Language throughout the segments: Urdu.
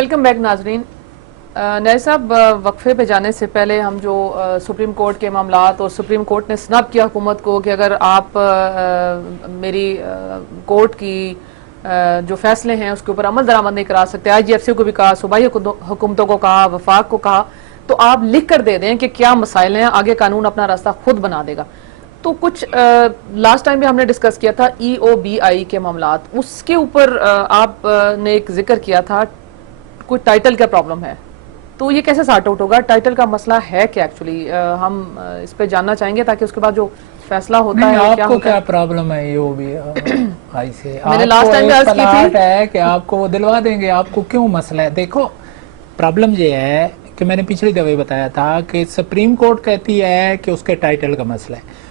ویلکم بیک ناظرین. نائر صاحب, وقفے پہ جانے سے پہلے ہم جو سپریم کورٹ کے معاملات اور سپریم کورٹ نے سنب کیا حکومت کو کہ اگر آپ میری کورٹ کی جو فیصلے ہیں اس کے اوپر عمل درآمد نہیں کرا سکتے, آئی جی ایف سی کو بھی کہا, صوبائی حکومتوں کو کہا, وفاق کو کہا, تو آپ لکھ کر دے دیں کہ کیا مسائل ہیں, آگے قانون اپنا راستہ خود بنا دے گا. تو کچھ لاسٹ ٹائم بھی ہم نے ڈسکس کیا تھا ای او بی آئی کے معاملات, اس کے اوپر آپ نے ایک ذکر کیا تھا کوئی ٹائٹل کا پرابلم ہے, تو یہ کیسے سارٹ آؤٹ ہوگا؟ ٹائٹل کا مسئلہ ہے کیا ایکچولی؟ ہم اس پہ جاننا چاہیں گے تاکہ اس کے بعد جو فیصلہ ہوتا ہے آپ کو کیا پرابلم ہے یہ بھی آئی سے میں نے لاسٹ ٹائم بھی عرض کی تھی ہے کہ آپ کو وہ دلوا دیں گے. آپ کو کیوں مسئلہ ہے؟ دیکھو پرابلم یہ ہے کہ میں نے پچھلی دفعہ بتایا تھا کہ سپریم کورٹ کہتی ہے کہ اس کے ٹائٹل کا مسئلہ ہے.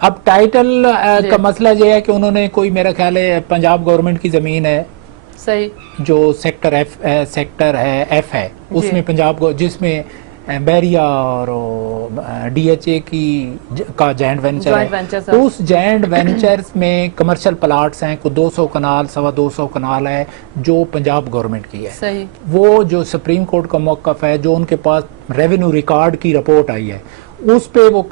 اب ٹائٹل کا مسئلہ یہ ہے کہ انہوں نے کوئی, میرا خیال ہے پنجاب گورنمنٹ کی زمین ہے صحیح, جو سیکٹر ہے ایف ہے, اس میں پنجاب کو, جس میں بیریا اور ڈی ایچ اے کا جائنٹ وینچر ہے, اس جائنٹ وینچر میں کمرشل پلاٹس ہیں, کو 200 کنال 250 کنال ہے جو پنجاب گورنمنٹ کی ہے. صحیح, وہ جو سپریم کورٹ کا موقف ہے, جو ان کے پاس ریونیو ریکارڈ کی رپورٹ آئی ہے, اس پہ وہ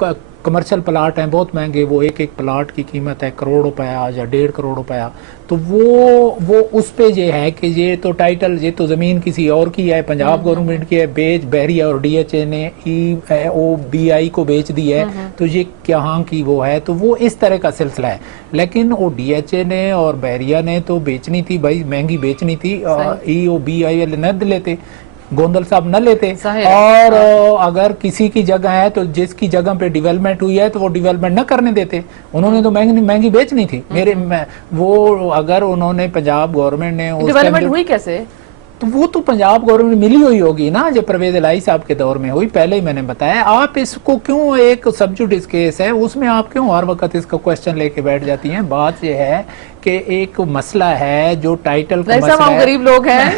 کمرشل پلاٹ ہیں بہت مہنگے, وہ ایک پلاٹ کی قیمت ہے کروڑ روپیہ یا 1.5 کروڑ روپیہ. تو وہ اس پہ یہ ہے کہ یہ تو ٹائٹل, یہ تو زمین کسی اور کی ہے, پنجاب گورنمنٹ کی ہے, بیچ بحریہ اور ڈی ایچ اے نے ای او بی آئی کو بیچ دی ہے, تو یہ کہاں کی وہ ہے, تو وہ اس طرح کا سلسلہ ہے. لیکن وہ ڈی ایچ اے نے اور بحریہ نے تو بیچنی تھی بھائی, مہنگی بیچنی تھی, ای او بی آئی والے نہ لیتے, گوندل صاحب نہ لیتے. اور اگر کسی کی جگہ ہے تو جس کی جگہ پہ ڈیولپمنٹ ہوئی ہے تو وہ ڈیولپمنٹ نہ کرنے دیتے, انہوں نے تو مہنگی بیچنی تھی. وہ اگر انہوں نے پنجاب گورنمنٹ نے ڈیولپمنٹ ہوئی کیسے, تو وہ تو پنجاب گورنمنٹ ملی ہوئی ہوگی نا, جو پرویز الہی صاحب کے دور میں ہوئی, پہلے ہی میں نے بتایا. آپ اس کو کیوں, ایک سبجوڈس کیس ہے اس میں آپ کیوں ہر وقت اس کا کوشچن لے کے بیٹھ جاتی ہیں؟ بات یہ ہے کہ ایک مسئلہ ہے جو ٹائٹل کا مسئلہ ہے, غریب لوگ ہیں.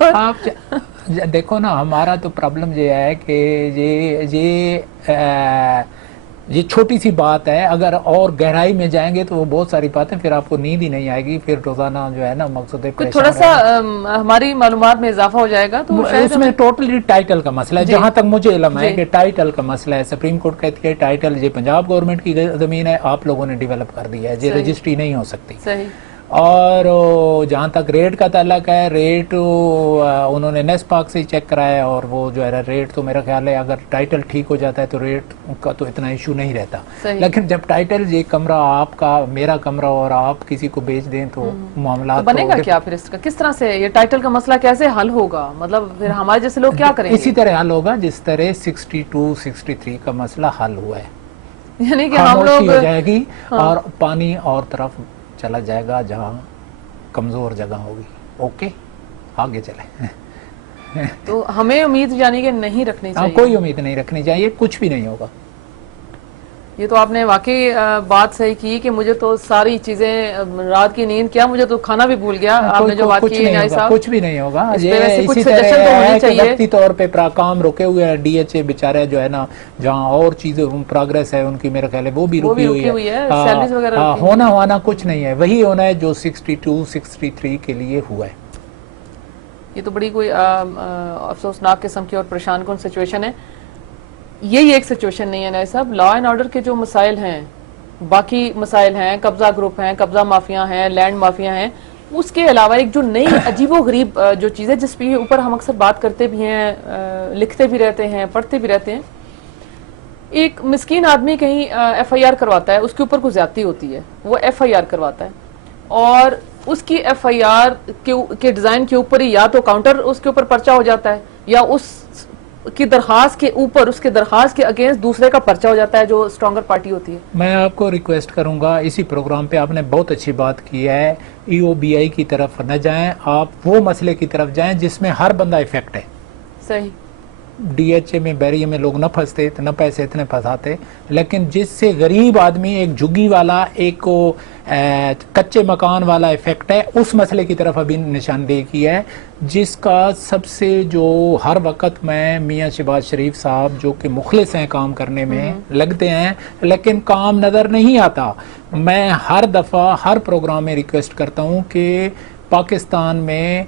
آپ دیکھو نا, ہمارا تو پرابلم یہ ہے کہ یہ چھوٹی سی بات ہے, اگر اور گہرائی میں جائیں گے تو وہ بہت ساری باتیں, پھر آپ کو نیند ہی نہیں آئے گی, پھر روزانہ جو ہے نا مقصد تھوڑا سا ہماری معلومات میں اضافہ ہو جائے گا. تو اس میں ٹوٹلی ٹائٹل کا مسئلہ ہے, جہاں تک مجھے علم ہے کہ ٹائٹل کا مسئلہ ہے. سپریم کورٹ کہتی ہے ٹائٹل یہ پنجاب گورنمنٹ کی زمین ہے, آپ لوگوں نے ڈیولپ کر دی ہے, یہ رجسٹری نہیں ہو سکتی. اور جہاں تک ریٹ کا تعلق ہے, ریٹ انہوں نے نیس پاک سے چیک کرایا, اور وہ جو ہے ریٹ تو میرا خیال ہے اگر ٹائٹل ٹھیک ہو جاتا ہے تو ریٹ کا تو اتنا ایشو نہیں رہتا. لیکن جب ٹائٹل یہ کمرہ آپ کا, میرا کمرہ, اور آپ کسی کو بیچ دیں تو معاملات بنے گا کیا پھر اس کا؟ کس طرح سے یہ ٹائٹل کا مسئلہ کیسے حل ہوگا؟ مطلب پھر ہمارے جیسے لوگ کیا کریں گے؟ اسی طرح حل ہوگا جس طرح 62-63 کا مسئلہ حل ہوا ہے, یعنی کہ ہم لوگ ہو جائے گی اور پانی اور طرف چلا جائے گا جہاں کمزور جگہ ہوگی. اوکے, آگے چلیں. تو ہمیں امید یعنی کہ نہیں رکھنی چاہیے, کوئی امید نہیں رکھنی چاہیے, کچھ بھی نہیں ہوگا. یہ تو آپ نے واقعی بات صحیح کی کہ مجھے تو ساری چیزیں, رات کی نیند کیا, مجھے تو کھانا بھی بھول گیا. آپ نے جو بات کی نائر صاحب, کچھ بھی نہیں ہوگا. یہ اسی طرح ہے کہ وقتی طور پہ کام رکے ہوئے ہیں, ڈی ایچ اے بیچارے جو ہے نا, جہاں اور چیزیں پروگریس ہے ان کی, میرا خیال ہے وہ بھی رکی ہوئی ہے. ہونا کچھ نہیں ہے, وہی ہونا ہے جو 62-63 کے لیے ہوا ہے. یہ تو بڑی کوئی افسوسناک قسم کی اور پریشان کن سچویشن ہے. یہی ایک سچویشن نہیں ہے نائر صاحب, لا اینڈ آرڈر کے جو مسائل ہیں, باقی مسائل ہیں, قبضہ گروپ ہیں, قبضہ مافیا ہیں, لینڈ مافیا ہیں, اس کے علاوہ ایک جو نئی عجیب و غریب جو چیز ہے جس پہ اوپر ہم اکثر بات کرتے بھی ہیں, لکھتے بھی رہتے ہیں, پڑھتے بھی رہتے ہیں. ایک مسکین آدمی کہیں ایف آئی آر کرواتا ہے, اس کے اوپر کوئی زیادتی ہوتی ہے, وہ ایف آئی آر کرواتا ہے, اور اس کی ایف آئی آر کے ڈیزائن کے اوپر ہی یا تو کاؤنٹر اس کے اوپر پرچہ ہو جاتا ہے, یا اس کی درخواست کے اوپر, اس کے درخواست کے اگینسٹ دوسرے کا پرچہ ہو جاتا ہے جو اسٹرانگر پارٹی ہوتی ہے. میں آپ کو ریکویسٹ کروں گا, اسی پروگرام پہ آپ نے بہت اچھی بات کی ہے, ای او بی آئی کی طرف نہ جائیں, آپ وہ مسئلے کی طرف جائیں جس میں ہر بندہ افیکٹ ہے. صحیح, ڈی ایچ اے میں بیریے میں لوگ نہ پھنستے, نہ پیسے اتنے پھنساتے, لیکن جس سے غریب آدمی, ایک جھگی والا, ایک کچے مکان والا افیکٹ ہے, اس مسئلے کی طرف ابھی نشاندہی کی ہے, جس کا سب سے جو ہر وقت میں میاں شہباز شریف صاحب جو کہ مخلص ہیں, کام کرنے میں لگتے ہیں لیکن کام نظر نہیں آتا. میں ہر دفعہ ہر پروگرام میں ریکویسٹ کرتا ہوں کہ پاکستان میں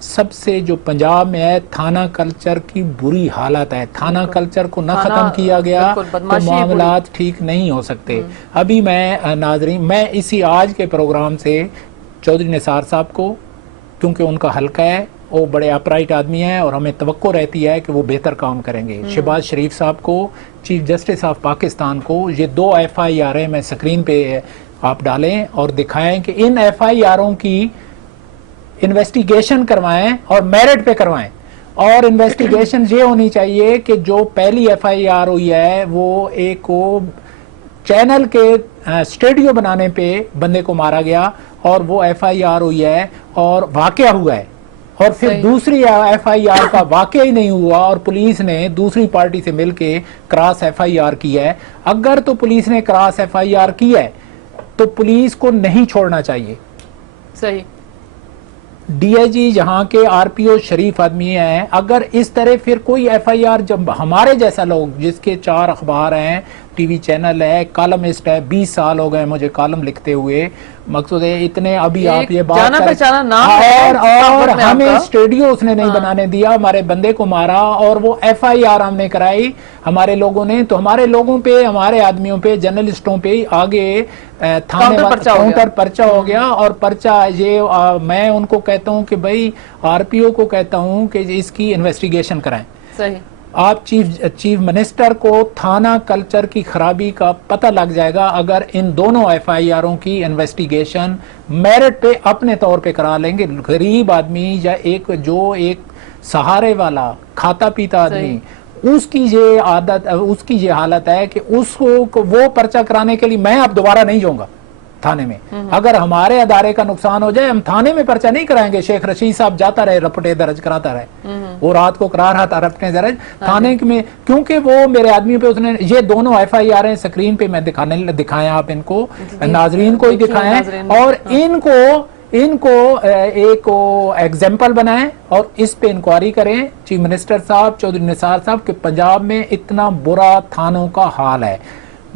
سب سے جو پنجاب میں ہے تھانہ کلچر کی بری حالت ہے. تھانہ کلچر کو نہ ختم کیا گیا تو معاملات ٹھیک نہیں ہو سکتے. ابھی میں ناظرین میں اسی آج کے پروگرام سے چودھری نثار صاحب کو، کیونکہ ان کا حلقہ ہے، وہ بڑے اپرائٹ آدمی ہیں اور ہمیں توقع رہتی ہے کہ وہ بہتر کام کریں گے. شہباز شریف صاحب کو، چیف جسٹس آف پاکستان کو، یہ 2 FIR ہیں، میں سکرین پہ آپ ڈالیں اور دکھائیں کہ ان FIRوں کی انویسٹیگیشن کروائیں اور میرٹ پہ کروائیں. اور انویسٹیگیشن یہ ہونی چاہیے کہ جو پہلی FIR ہوئی ہے وہ ایک چینل کے اسٹیڈیو بنانے پہ بندے کو مارا گیا اور وہ FIR ہوئی ہے اور واقعہ ہوا ہے، اور پھر دوسری FIR کا واقعہ ہی نہیں ہوا اور پولیس نے دوسری پارٹی سے مل کے کراس FIR کی ہے. اگر تو پولیس نے کراس FIR کی ہے تو پولیس کو نہیں چھوڑنا چاہیے. صحیح. DIG جہاں کے RPO شریف آدمی ہیں، اگر اس طرح پھر کوئی FIR، جب ہمارے جیسا لوگ جس کے 4 اخبار ہیں، ٹی وی چینل ہے، کالمسٹ ہے، 20 سال ہو گئے مجھے کالم لکھتے ہوئے، مقصود ہے اتنے ابھی آپ یہ بات جانا پہچانا نام ہے اور ہمیں اسٹیڈیو اس نے نہیں بنانے دیا، ہمارے بندے کو مارا اور وہ FIR ہم نے کرائی ہمارے لوگوں نے. تو ہمارے لوگوں پہ، ہمارے آدمیوں پہ، جرنلسٹوں پہ آگے تھانے کاؤنٹر پرچہ ہو گیا. اور پرچہ یہ میں ان کو کہتا ہوں کہ بھائی RPO کو کہتا ہوں کہ اس کی انویسٹیگیشن کرائیں. صحیح. آپ چیف منسٹر کو تھانہ کلچر کی خرابی کا پتہ لگ جائے گا اگر ان دونوں FIRوں کی انویسٹیگیشن میرٹ پہ اپنے طور پہ کرا لیں گے. غریب آدمی یا ایک سہارے والا کھاتا پیتا آدمی، اس کی یہ عادت، اس کی یہ حالت ہے کہ اس کو وہ پرچہ کرانے کے لیے میں اب دوبارہ نہیں جاؤں گا تھانے میں. اگر ہمارے ادارے کا نقصان ہو جائے ہم تھانے میں پرچہ نہیں کرائیں گے. شیخ رشید صاحب جاتا رہے رپٹے درج کراتا رہے، وہ رات کو کرا رہا تھا رپٹے درج تھانے میں، کیونکہ وہ میرے آدمی پہ اس نے یہ دونوں FIR ہیں. سکرین پہ میں دکھائیں آپ ان کو، ناظرین کو ہی دکھائیں اور ان کو ایک ایگزامپل بنائیں اور اس پہ انکوائری کریں. چیف منسٹر صاحب چودھری نثار صاحب کہ پنجاب میں اتنا برا تھانوں کا حال ہے.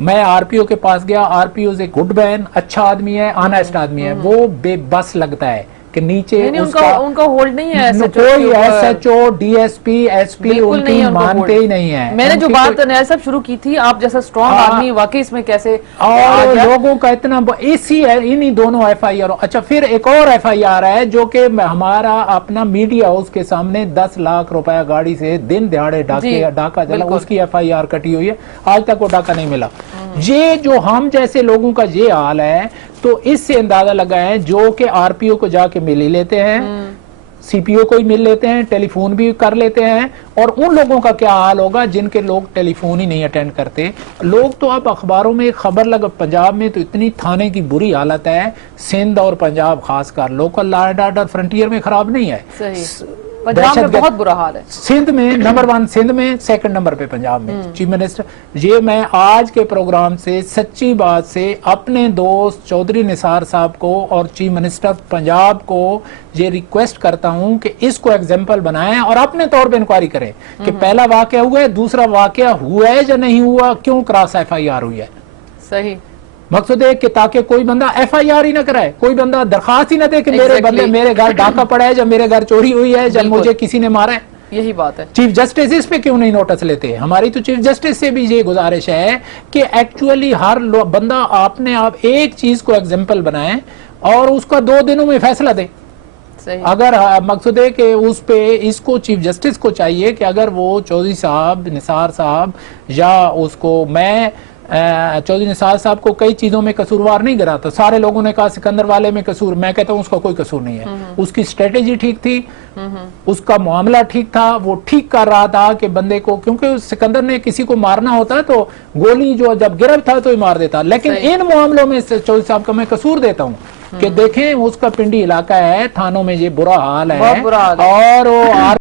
میں RPO کے پاس گیا، RPO سے گڈ مین، اچھا آدمی ہے، آنیسٹ آدمی ہے، وہ بے بس لگتا ہے کہ نیچے ان کا ہولڈ نہیں ہے، کوئی SHO DSP SP ان کی مانتے ہی نہیں ہیں. میں نے جو بات نیل صاحب شروع کی تھی، آپ جیسا اسٹرانگ آدمی واقعی اس میں کیسے، اور لوگوں کا اتنا اسی ہے انہی دونوں FIR. اچھا پھر ایک اور FIR ہے جو کہ ہمارا اپنا میڈیا ہاؤس کے سامنے 10 لاکھ روپیہ گاڑی سے دن دہاڑے ڈاکہ چلا، اس کی FIR کٹی ہوئی ہے، آج تک وہ ڈاکہ نہیں ملا. یہ جو ہم جیسے لوگوں کا یہ حال ہے تو اس سے اندازہ لگائیں جو کہ RPO کو جا کے مل ہی لیتے ہیں، CPO کو ہی مل لیتے ہیں، ٹیلی فون بھی کر لیتے ہیں، اور ان لوگوں کا کیا حال ہوگا جن کے لوگ ٹیلی فون ہی نہیں اٹینڈ کرتے. لوگ تو اب اخباروں میں خبر لگا، پنجاب میں تو اتنی تھانے کی بری حالت ہے، سندھ اور پنجاب خاص کر local law and order frontier میں خراب نہیں ہے، پنجاب میں بہت برا حال ہے. سندھ میں نمبر 1 سندھ میں، 2nd نمبر پہ پنجاب میں. چیف منسٹر یہ میں آج کے پروگرام سے سچی بات سے اپنے دوست چودھری نثار صاحب کو اور چیف منسٹر پنجاب کو یہ ریکویسٹ کرتا ہوں کہ اس کو ایگزامپل بنائیں اور اپنے طور پہ انکوائری کریں کہ پہلا واقعہ ہوا ہے، دوسرا واقعہ ہوا ہے یا نہیں ہوا، کیوں کراس FIR ہوئی ہے. صحیح. مقصد ہے کہ تاکہ کوئی بندہ FIR ہی نہ کرائے، کوئی بندہ درخواست ہی نہ دے کہ میرے گھر ڈاکہ پڑا ہے، جب میرے گھر چوری ہوئی ہے، جب مجھے کسی نے مارا ہے. یہی بات ہے. چیف جسٹس اس پہ کیوں نہیں نوٹس لیتے؟ ہماری تو چیف جسٹس سے بھی یہ گزارش ہے کہ ایکچولی ہر بندہ آپ ایک چیز کو ایگزامپل بنائیں اور اس کا 2 دنوں میں فیصلہ دیں. اگر مقصد ہے کہ اس پہ اس کو چیف جسٹس کو چاہیے کہ اگر وہ چودھری صاحب نثار صاحب یا اس کو میں چودھری نثار صاحب کو کئی چیزوں میں قصوروار نہیں گراتا. سارے لوگوں نے کہا سکندر والے میں قصور، میں کہتا ہوں اس کا کوئی قصور نہیں ہے. اس کی اسٹریٹجی ٹھیک تھی، اس کا معاملہ ٹھیک تھا، وہ ٹھیک کر رہا تھا کہ بندے کو، کیونکہ سکندر نے کسی کو مارنا ہوتا تو گولی جو جب گرفت تھا تو ہی مار دیتا. لیکن ان معاملوں میں چودھری صاحب کا میں قصور دیتا ہوں کہ دیکھیں اس کا پنڈی علاقہ ہے، تھانوں میں یہ برا حال ہے اور